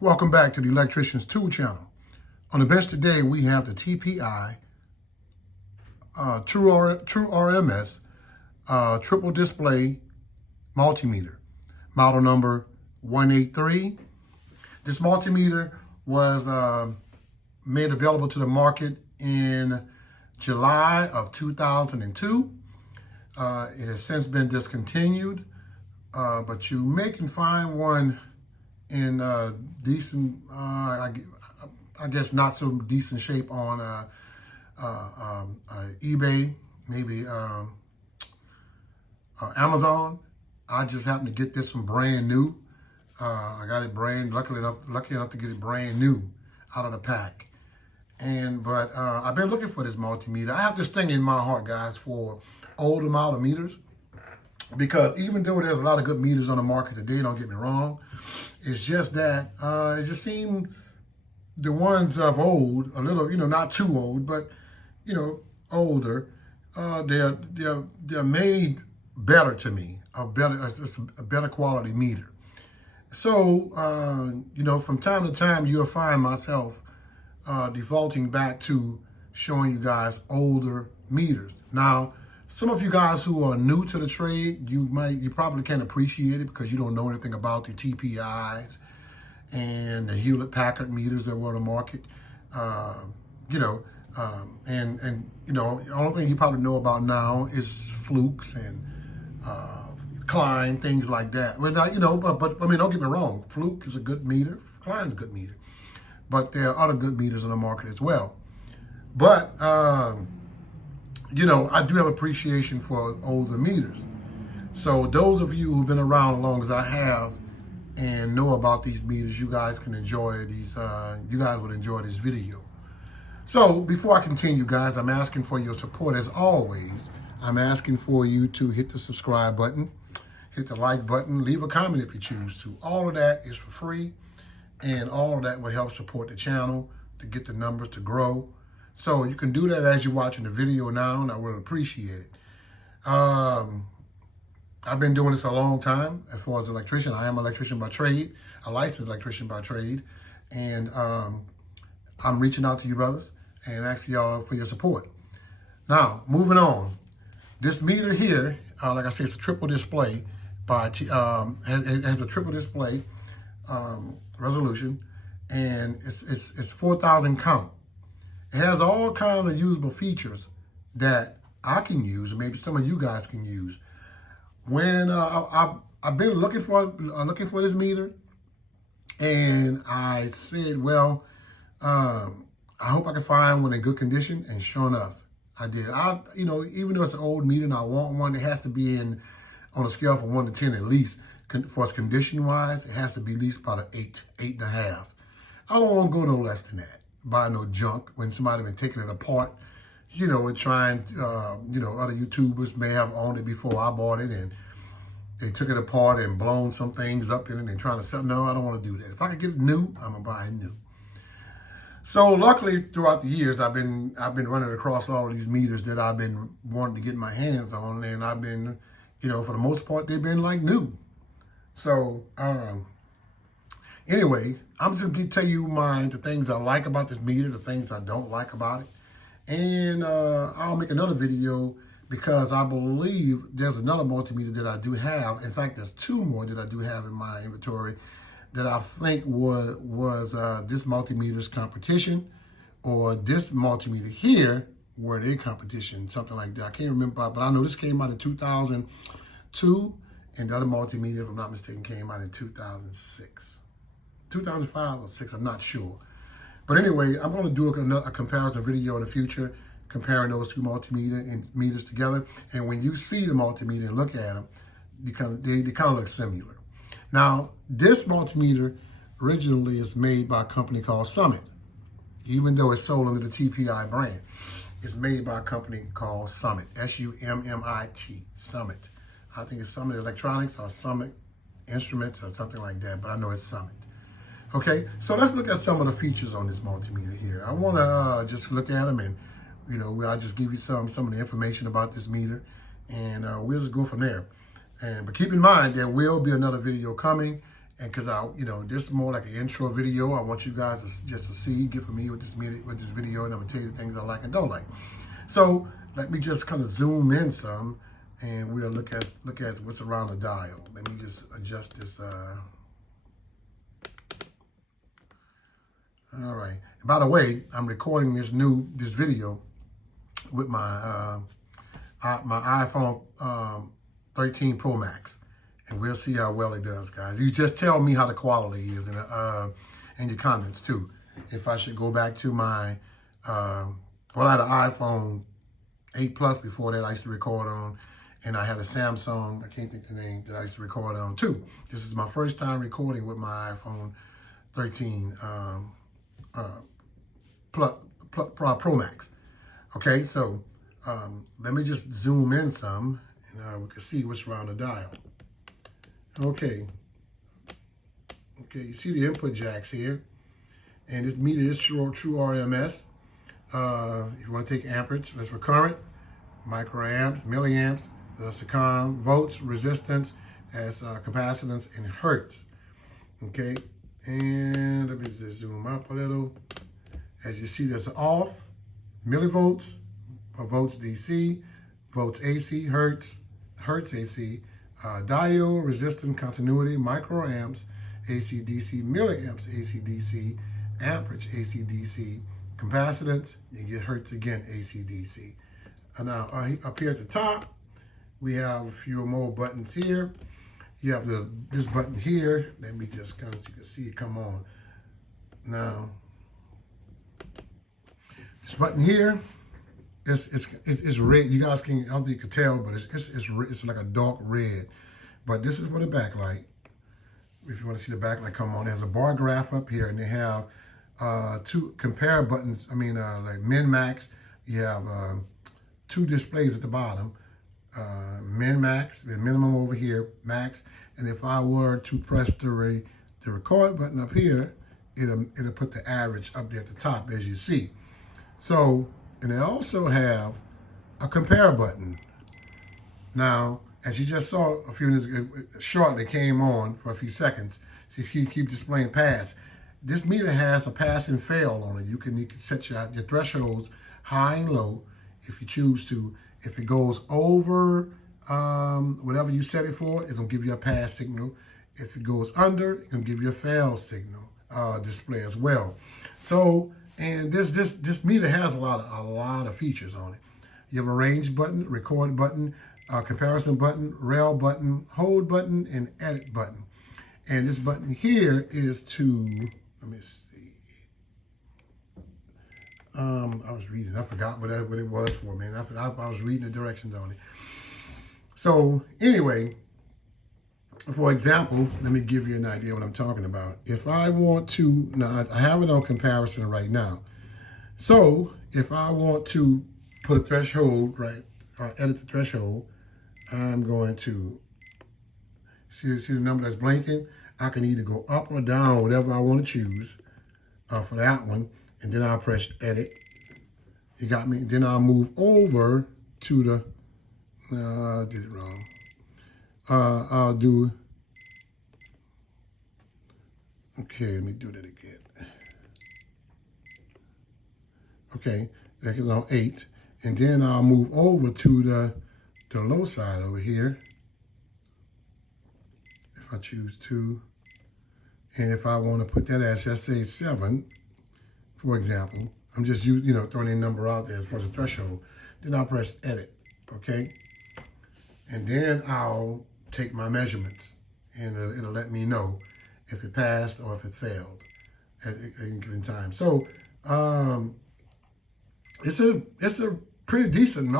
Welcome back to the Electrician's Tool Channel. On the bench today, we have the TPI True RMS triple display multimeter, model number 183. This multimeter was made available to the market in July of 2002. It has since been discontinued, but you may can find one in decent, I guess not so decent shape on eBay, maybe Amazon. I just happened to get this one brand new. I got it lucky enough to get it brand new out of the pack. But I've been looking for this multimeter. I have this thing in my heart, guys, for older model meters, because even though there's a lot of good meters on the market today, don't get me wrong, it's just that it just seemed the ones of old, a little, not too old, but older, they're made better to me, it's a better quality meter. So from time to time, you'll find myself defaulting back to showing you guys older meters. Now, some of you guys who are new to the trade, you probably can't appreciate it because you don't know anything about the TPIs and the Hewlett-Packard meters that were on the market. The only thing you probably know about now is Flukes and Klein, things like that. But I mean, don't get me wrong. Fluke is a good meter. Klein's a good meter. But there are other good meters on the market as well. But I do have appreciation for older meters. So those of you who've been around as long as I have and know about these meters, you guys can enjoy these. You guys would enjoy this video. So before I continue, guys, I'm asking for your support as always. I'm asking for you to hit the subscribe button, hit the like button, leave a comment if you choose to. All of that is for free, and all of that will help support the channel to get the numbers to grow. So you can do that as you're watching the video now, and I would appreciate it. I've been doing this a long time as far as an electrician. I am an electrician by trade, a licensed electrician by trade, and I'm reaching out to you brothers and asking y'all for your support. Now, moving on. This meter here, like I said, it's a triple display has a triple display resolution, and it's 4,000 count. It has all kinds of usable features that I can use, and maybe some of you guys can use. When I've been looking for this meter, and I said, well, I hope I can find one in good condition, and sure enough, I did. Even though it's an old meter and I want one, it has to be on a scale from 1 to 10 at least. For its condition-wise, it has to be at least about an 8.5. I don't want to go no less than that. Buy no junk when somebody been taking it apart, and trying, other YouTubers may have owned it before I bought it, and they took it apart and blown some things up in it and trying to sell. No, I don't want to do that. If I could get it new, I'm gonna buy it new. So luckily, throughout the years, I've been running across all of these meters that I've been wanting to get my hands on, and I've been, for the most part, they've been like new. So anyway, I'm just gonna tell you the things I like about this meter, the things I don't like about it, and I'll make another video because I believe there's another multimeter that I do have. In fact, there's two more that I do have in my inventory that I think was this multimeter's competition, or this multimeter here were their competition, something like that. I can't remember, but I know this came out in 2002, and the other multimeter, if I'm not mistaken, came out in 2006. 2005 or 6, I'm not sure. But anyway, I'm going to do a comparison video in the future, comparing those two meters together. And when you see the multimeter and look at them, they kind of look similar. Now, this multimeter originally is made by a company called Summit. Even though it's sold under the TPI brand, it's made by a company called Summit, S-U-M-M-I-T, Summit. I think it's Summit Electronics or Summit Instruments or something like that, but I know it's Summit. Okay, so let's look at some of the features on this multimeter here. I want to just look at them, and I'll just give you some of the information about this meter, and we'll just go from there. But keep in mind, there will be another video coming, And because this is more like an intro video. I want you guys to just to see, get familiar with this video, and I'm gonna tell you the things I like and don't like. So let me just kind of zoom in some, and we'll look at what's around the dial. Let me just adjust this. All right. And by the way, I'm recording this video with my iPhone 13 Pro Max, and we'll see how well it does, guys. You just tell me how the quality is in your comments too. If I should go back to my I had an iPhone 8 Plus before that I used to record on, and I had a Samsung, I can't think the name, that I used to record on too. This is my first time recording with my iPhone 13 Pro Max. Okay, so let me just zoom in some, and we can see what's around the dial. Okay, you see the input jacks here, and this meter is true RMS. If you want to take amperage, that's for current, microamps, milliamps, second, volts, resistance, as capacitance, and hertz. Okay, and let me just zoom up a little. As you see, there's off, millivolts, volts DC, volts AC, hertz AC, diode, resistance, continuity, microamps, AC DC, milliamps, AC DC, amperage, AC DC, capacitance, you get hertz again, AC DC. And now up here at the top, we have a few more buttons here. You have this button here. Let me just kind of, so you can see it come on. Now, this button here, it's red. You guys can, I don't think you can tell, but it's like a dark red. But this is for the backlight. If you want to see the backlight come on, there's a bar graph up here, and they have two compare buttons. I mean, like min max. You have two displays at the bottom. Min max, the minimum over here, max. And if I were to press the record button up here, it'll put the average up there at the top, as you see. So, and they also have a compare button. Now, as you just saw a few minutes shortly came on for a few seconds, so you keep displaying pass. This meter has a pass and fail on it. You can set your thresholds high and low if you choose to. If it goes over whatever you set it for, it's gonna give you a pass signal. If it goes under, it's gonna give you a fail signal display as well. So, and this meter has a lot of features on it. You have a range button, record button, comparison button, rail button, hold button, and edit button. And this button here is to, let me see. I was reading, I forgot what it was for, man. I was reading the directions on it. So anyway, for example, let me give you an idea what I'm talking about. If I want to, now I have it on comparison right now. So if I want to put a threshold, right, edit the threshold, I'm going to, see the number that's blinking? I can either go up or down, whatever I want to choose for that one, and then I'll press edit. You got me? Then I'll move over to the, I did it wrong. I'll do, okay, let me do that again. Okay, that is on 8. And then I'll move over to the low side over here, if I choose to. And if I want to put that as, let's say, 7, for example, I'm just throwing a number out there as far as the threshold. Then I'll press edit, okay? And then I'll take my measurements, and it'll let me know if it passed or if it failed at any given time. So it's a pretty decent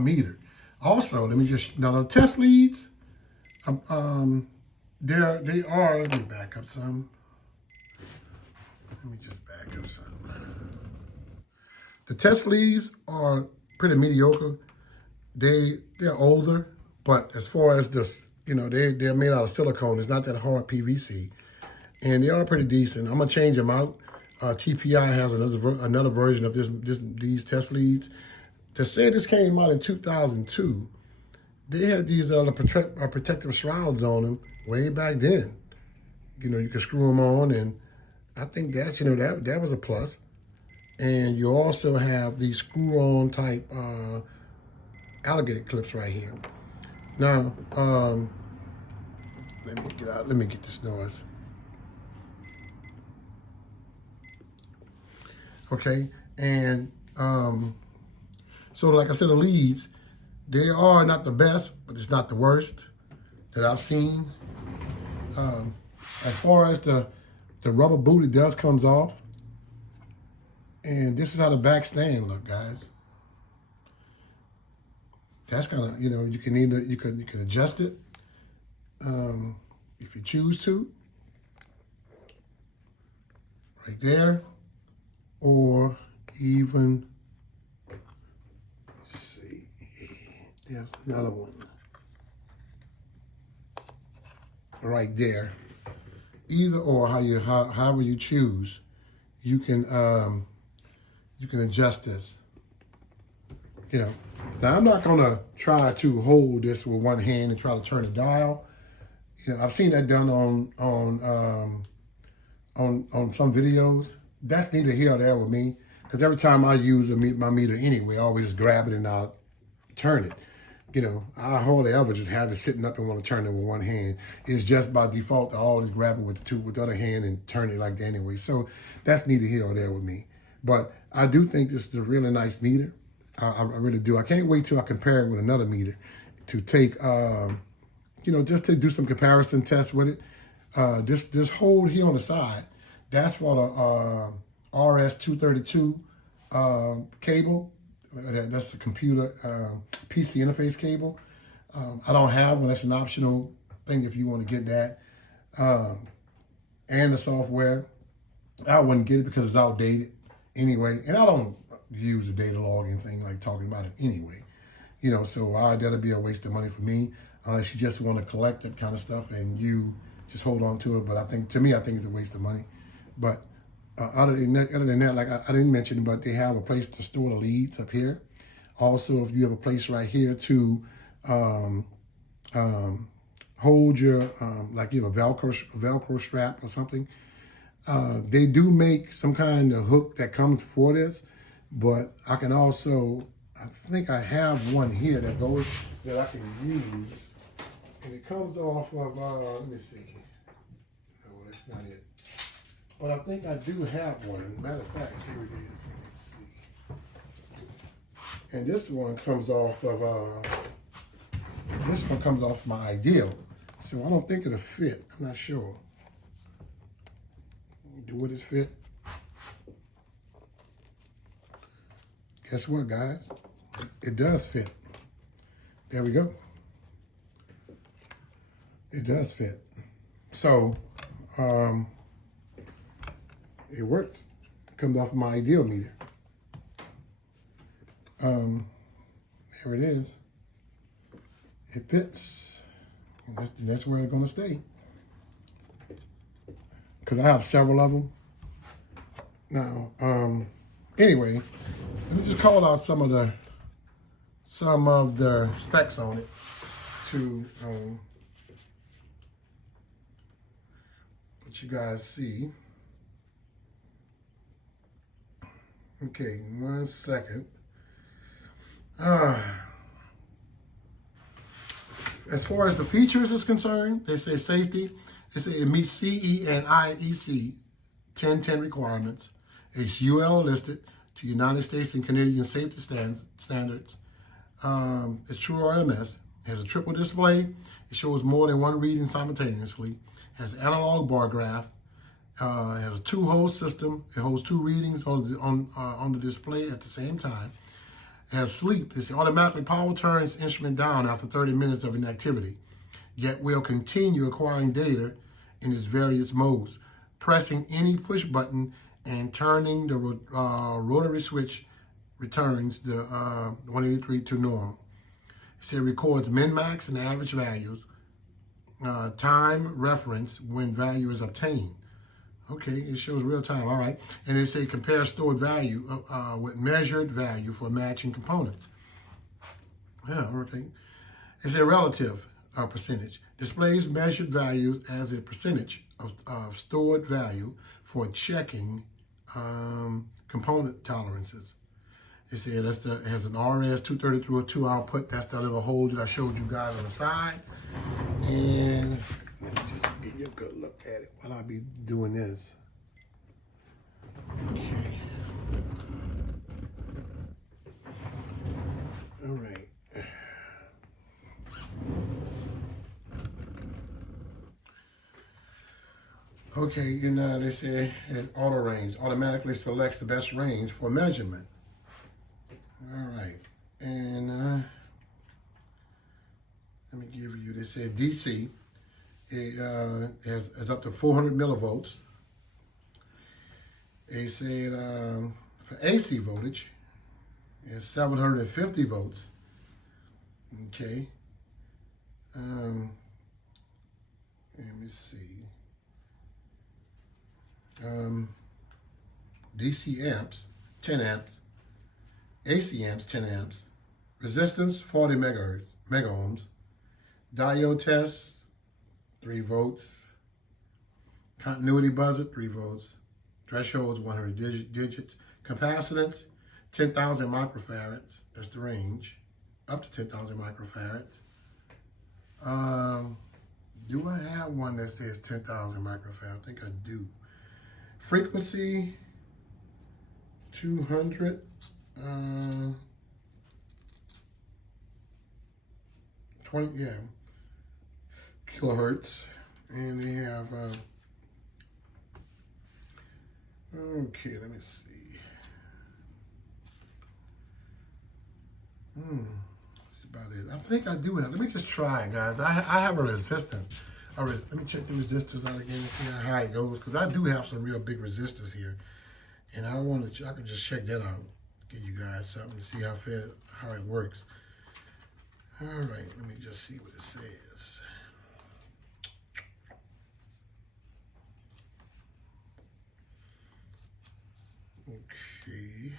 meter. Also, let me test leads. They are, let me back up some. Let me just back up some. The test leads are pretty mediocre. They're older, but as far as this, they're made out of silicone. It's not that hard PVC, and they are pretty decent. I'm gonna change them out. TPI has another version of these test leads. To say this came out in 2002, they had these protective shrouds on them way back then. You can screw them on, and I think that, that was a plus. And you also have these screw-on type alligator clips right here. Now, let me get this noise. Okay, and so like I said, the leads, they are not the best, but it's not the worst that I've seen. As far as the rubber boot, it does comes off. And this is how the back stand look, guys. That's kind of, you can adjust it if you choose to, right there, or even, let's see, there's another one right there. Either or, however you choose, you can adjust this. Now I'm not gonna try to hold this with one hand and try to turn the dial. I've seen that done on some videos. That's neither here or there with me, because every time I use my meter anyway, I always just grab it and I'll turn it. I hardly ever just have it sitting up and want to turn it with one hand. It's just by default I always grab it with the other hand and turn it like that anyway. So that's neither here or there with me. But I do think this is a really nice meter. I really do. I can't wait till I compare it with another meter to take, just to do some comparison tests with it. This hole here on the side, that's for the RS-232 cable. That's the computer PC interface cable. I don't have one. That's an optional thing if you want to get that. And the software. I wouldn't get it because it's outdated anyway. And I don't use a data logging thing like talking about it anyway. So that'll be a waste of money for me unless you just want to collect that kind of stuff and you just hold on to it. But I think it's a waste of money. But other than that, like I didn't mention, but they have a place to store the leads up here. Also, if you have a place right here to hold your, like you have a Velcro strap or something, they do make some kind of hook that comes for this, but I can also, I think I have one here that I can use, and it comes off of, let me see. No, that's not it. But I think I do have one. Matter of fact, here it is. Let's see. And this one comes off of, my Ideal. So I don't think it'll fit. I'm not sure. Would it fit? Guess what, guys? It does fit. There we go. It does fit. So, it works. It comes off my Ideal meter. There it is. It fits. And that's where it's going to stay. Because I have several of them. Now, anyway, let me just call out some of the specs on it to let you guys see. Okay, 1 second. As far as the features is concerned, they say safety. They say it meets CE and IEC 1010 requirements. It's UL listed to United States and Canadian safety standards. It's true RMS. It has a triple display. It shows more than one reading simultaneously. It has analog bar graph. It has a two-hole system. It holds two readings on the display at the same time. It has sleep. It automatically power turns instrument down after 30 minutes of inactivity, yet will continue acquiring data in its various modes. Pressing any push button and turning the rotary switch returns the 183 to normal. It records min-max and average values, time reference when value is obtained. Okay, it shows real time, all right. And it compare stored value with measured value for matching components. Yeah, okay. It's a relative percentage. Displays measured values as a percentage of stored value for checking component tolerances. It said it has an RS-23202 output. That's that little hole that I showed you guys on the side. And let me just give you a good look at it while I be doing this. Okay. All right. Okay, and they say auto range automatically selects the best range for measurement. All right, and let me give you, they said DC, it is up to 400 millivolts. They said for AC voltage, it's 750 volts. Okay. Let me see. DC amps, 10 amps. AC amps, 10 amps. Resistance, 40 mega ohms. Diode test, 3 volts. Continuity buzzer, 3 volts. Thresholds, 100 digits. Capacitance, 10,000 microfarads. That's the range. Up to 10,000 microfarads. Do I have one that says 10,000 microfarads? I think I do. Frequency, 200. 20, yeah, kilohertz. And they have, okay, let me see. That's about it. I think I do have, let me just try it, guys. I have a resistance. Let me check the resistors out again and see how high it goes, because I do have some real big resistors here. And I can just check that out, give you guys something to see how it works. All right, let me just see what it says. Okay.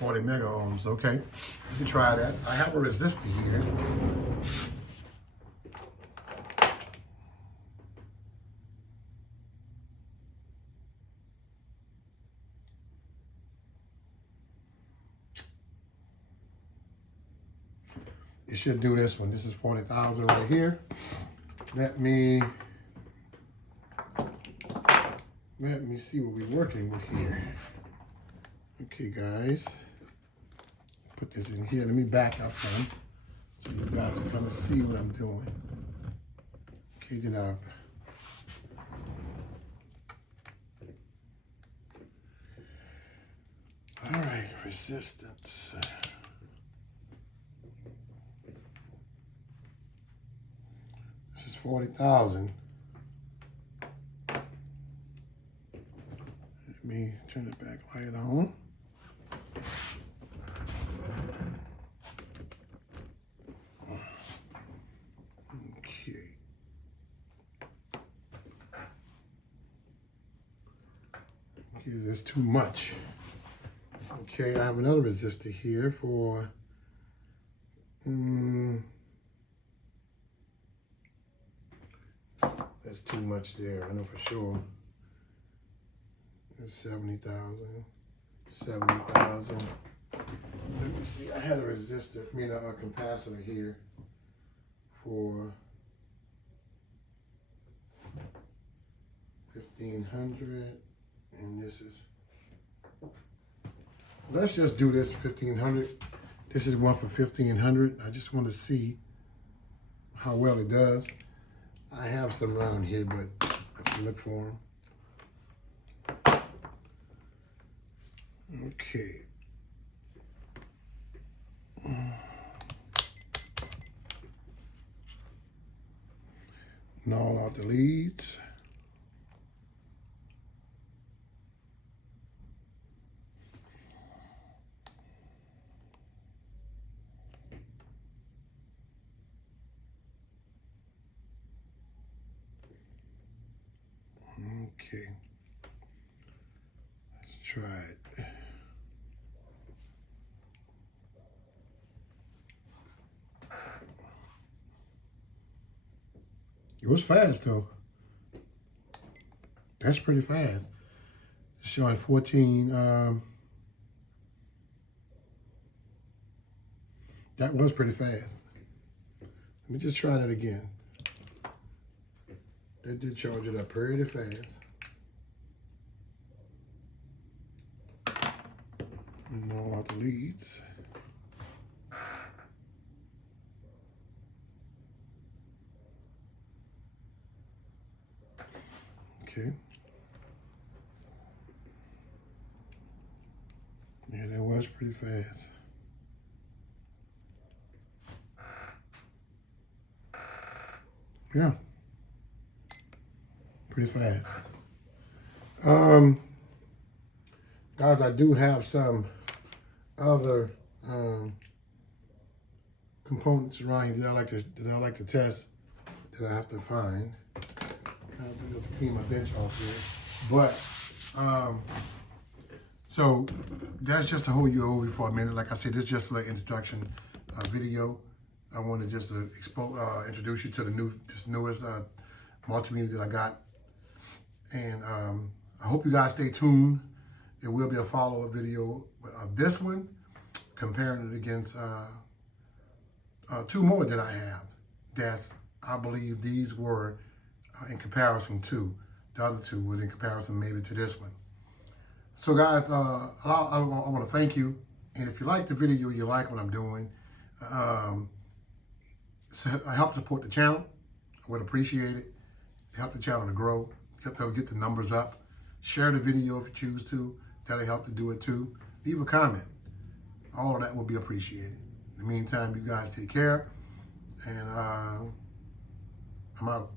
$40 mega ohms, okay. You can try that. I have a resistor here. It should do this one. This is 40,000 right here. Let me see what we're working with here. Okay, guys. Put this in here. Let me back up some so you guys can kind of see what I'm doing. Okay, then all right, resistance. This is 40,000. Let me turn the backlight on. Okay. Okay, that's too much. Okay, I have another resistor here for that's too much there, I know for sure. There's 70,000, 70,000. Let me see, I had a resistor, a capacitor here for 1,500, and this is, let's just do this 1,500. This is one for 1,500. I just want to see how well it does. I have some around here, but I can look for them. Okay. Null out the leads. Okay. Let's try it. It was fast though. That's pretty fast. It's showing 14. That was pretty fast. Let me just try that again. That did charge it up pretty fast. Know out the leads. Okay. Yeah, that was pretty fast. Yeah. Pretty fast. Guys, I do have some other components around here that I like to test that I have to find. I have to clean my bench off here. But so that's just to hold you over for a minute. Like I said, this is just an introduction video. I wanted just to introduce you to this newest multimeter that I got. And I hope you guys stay tuned. There will be a follow-up video of this one, comparing it against two more that I have. I believe these were in comparison to, the other two was in comparison maybe to this one. So guys, I want to thank you. And if you like the video, you like what I'm doing, help support the channel. I would appreciate it. Help the channel to grow. Help get the numbers up. Share the video if you choose to. That'll help to do it too. Leave a comment. All of that will be appreciated. In the meantime, you guys take care. And I'm out.